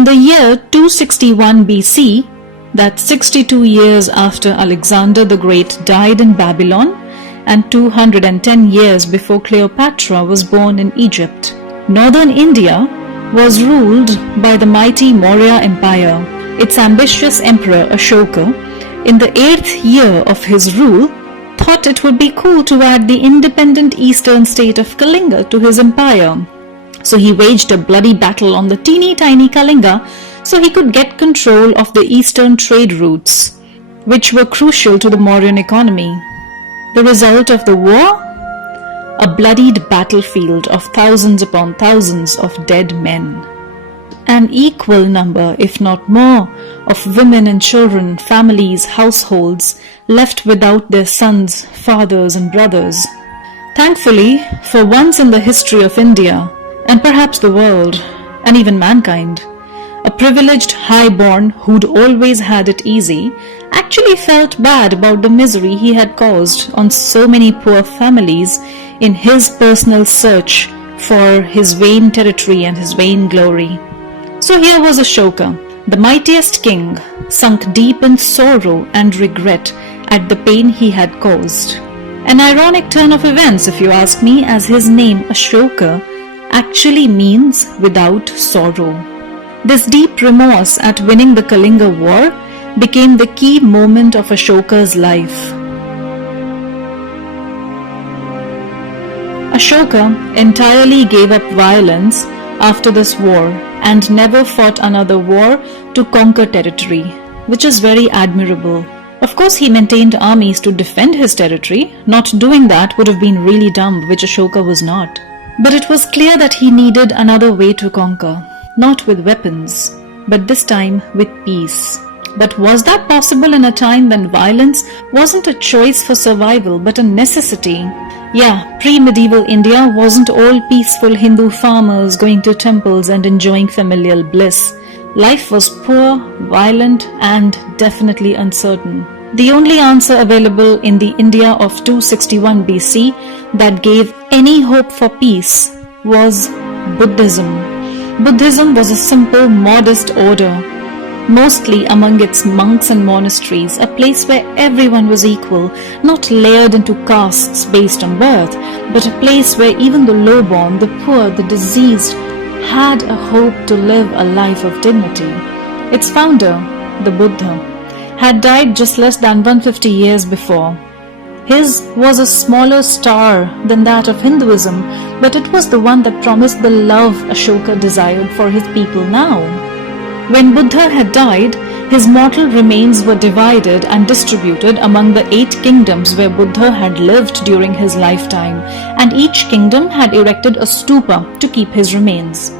in the year 261 BC, that's 62 years after Alexander the Great died in Babylon and 210 years before Cleopatra was born in Egypt, northern India was ruled by the mighty Maurya Empire. Its ambitious emperor Ashoka, in the 8th year of his rule, thought it would be cool to add the independent eastern state of Kalinga to his empire. So he waged a bloody battle on the teeny tiny Kalinga so he could get control of the eastern trade routes, which were crucial to the Mauryan economy. The result of the war? A bloodied battlefield of thousands upon thousands of dead men. An equal number, if not more, of women and children, families, households left without their sons, fathers and brothers. Thankfully, for once in the history of India, and perhaps the world, and even mankind, a privileged highborn who'd always had it easy actually felt bad about the misery he had caused on so many poor families in his personal search for his vain territory and his vain glory. So here was Ashoka, the mightiest king, sunk deep in sorrow and regret at the pain he had caused. An ironic turn of events, if you ask me, as his name Ashoka actually means without sorrow. This deep remorse at winning the Kalinga War became the key moment of Ashoka's life. Ashoka entirely gave up violence after this war and never fought another war to conquer territory, which is very admirable. Of course, he maintained armies to defend his territory. Not doing that would have been really dumb, which Ashoka was not. But it was clear that he needed another way to conquer, not with weapons, but this time with peace. But was that possible in a time when violence wasn't a choice for survival but a necessity? Yeah, pre-medieval India wasn't all peaceful Hindu farmers going to temples and enjoying familial bliss. Life was poor, violent, and definitely uncertain. The only answer available in the India of 261 BC that gave any hope for peace was Buddhism. Buddhism was a simple, modest order, mostly among its monks and monasteries, a place where everyone was equal, not layered into castes based on birth, but a place where even the lowborn, the poor, the diseased had a hope to live a life of dignity. Its founder, the Buddha, had died just less than 150 years before. His was a smaller star than that of Hinduism, but it was the one that promised the love Ashoka desired for his people now. When Buddha had died, his mortal remains were divided and distributed among the 8 kingdoms where Buddha had lived during his lifetime, and each kingdom had erected a stupa to keep his remains.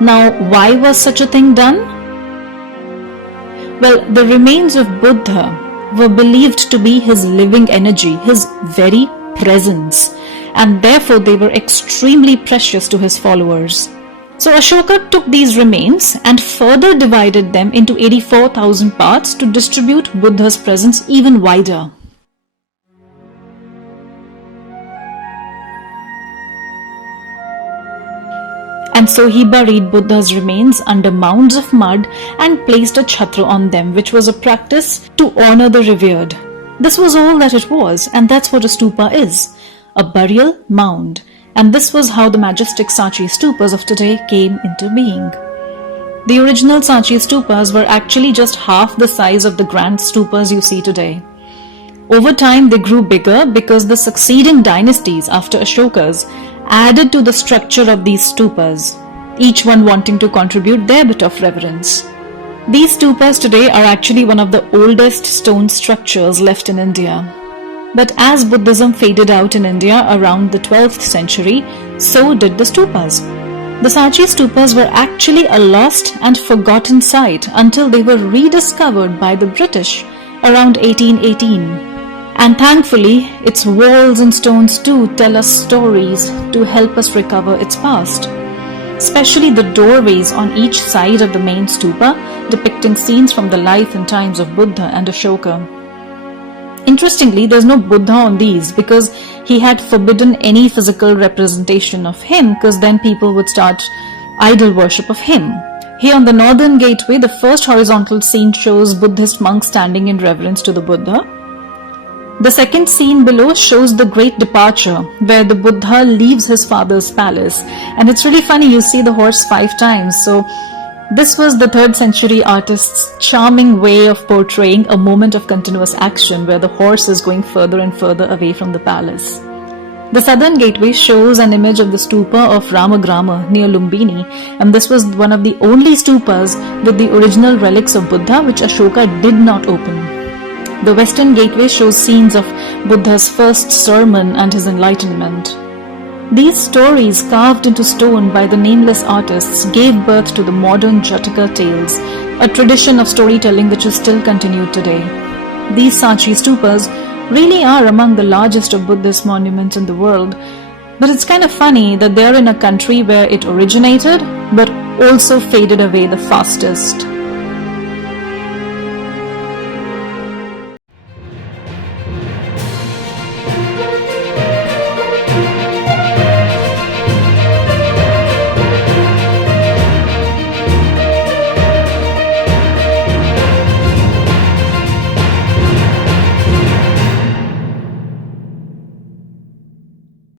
Now, why was such a thing done? Well, the remains of Buddha were believed to be his living energy, his very presence, and therefore they were extremely precious to his followers. So Ashoka took these remains and further divided them into 84,000 parts to distribute Buddha's presence even wider. And so he buried Buddha's remains under mounds of mud and placed a chhatra on them, which was a practice to honor the revered. This was all that it was, and that's what a stupa is, a burial mound. And this was how the majestic Sanchi Stupas of today came into being. The original Sanchi Stupas were actually just half the size of the grand stupas you see today. Over time they grew bigger because the succeeding dynasties after Ashoka's added to the structure of these stupas, each one wanting to contribute their bit of reverence. These stupas today are actually one of the oldest stone structures left in India. But as Buddhism faded out in India around the 12th century, so did the stupas. The Sanchi Stupas were actually a lost and forgotten site until they were rediscovered by the British around 1818. And thankfully, its walls and stones too tell us stories to help us recover its past. Especially the doorways on each side of the main stupa depicting scenes from the life and times of Buddha and Ashoka. Interestingly, there's no Buddha on these because he had forbidden any physical representation of him, because then people would start idol worship of him. Here on the northern gateway, the first horizontal scene shows Buddhist monks standing in reverence to the Buddha. The second scene below shows the Great Departure, where the Buddha leaves his father's palace. And it's really funny, you see the horse 5 times. So this was the 3rd century artist's charming way of portraying a moment of continuous action where the horse is going further and further away from the palace. The southern gateway shows an image of the stupa of Ramagrama near Lumbini, and this was one of the only stupas with the original relics of Buddha which Ashoka did not open. The western gateway shows scenes of Buddha's first sermon and his enlightenment. These stories, carved into stone by the nameless artists, gave birth to the modern Jataka tales, a tradition of storytelling which is still continued today. These Sanchi Stupas really are among the largest of Buddhist monuments in the world, but it's kind of funny that they are in a country where it originated but also faded away the fastest.